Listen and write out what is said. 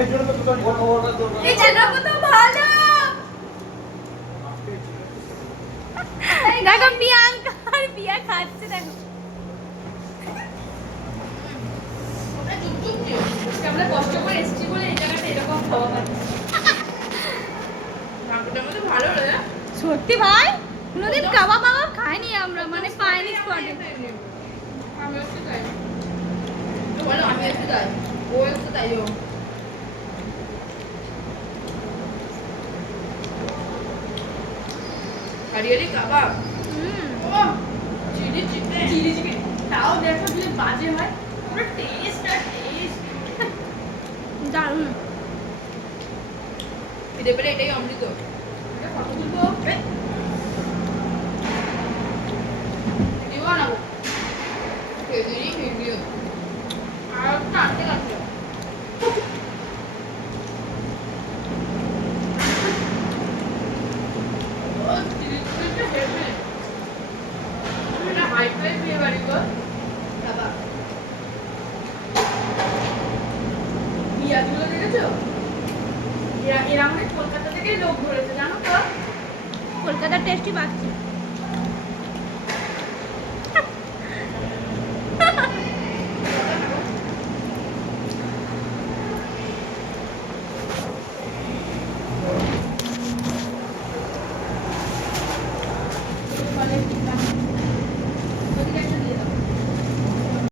এই জায়গাটা তো ভালো। দেখো প্রিয়াঙ্কা আর প্রিয়া খাচ্ছে দেখো। আমরা কষ্ট করে এসেছি বলে এই জায়গাটা এরকম খাওয়া পাচ্ছি। ভালো রে সত্যি ভাই, কোনোদিন কাবাব বাবাব খাইনি আমরা, মানে পাইনি স্পটে। আমি হচ্ছে তাই বলো, আমি হচ্ছে তাই, ও হচ্ছে তাইও। হরিয়ালি কাবাব, ও চিলি চিকেন, তাও দেখো যে বাজে হয়, পুরো টেস্ট আর টেস্ট দারুণ। খেতে পেলে এটাই অমৃত। এটা কত তুলবো? বানাবো ভিডিও আর টানতে লাগছে। হাইফাই বিয়ে বাড়ি গো বাবা, বিয়াগুলো দেখেছো? এরা মানে কলকাতা থেকেই লোক ধরেছে জানো তো, কলকাতার টেস্টি পাচ্ছি।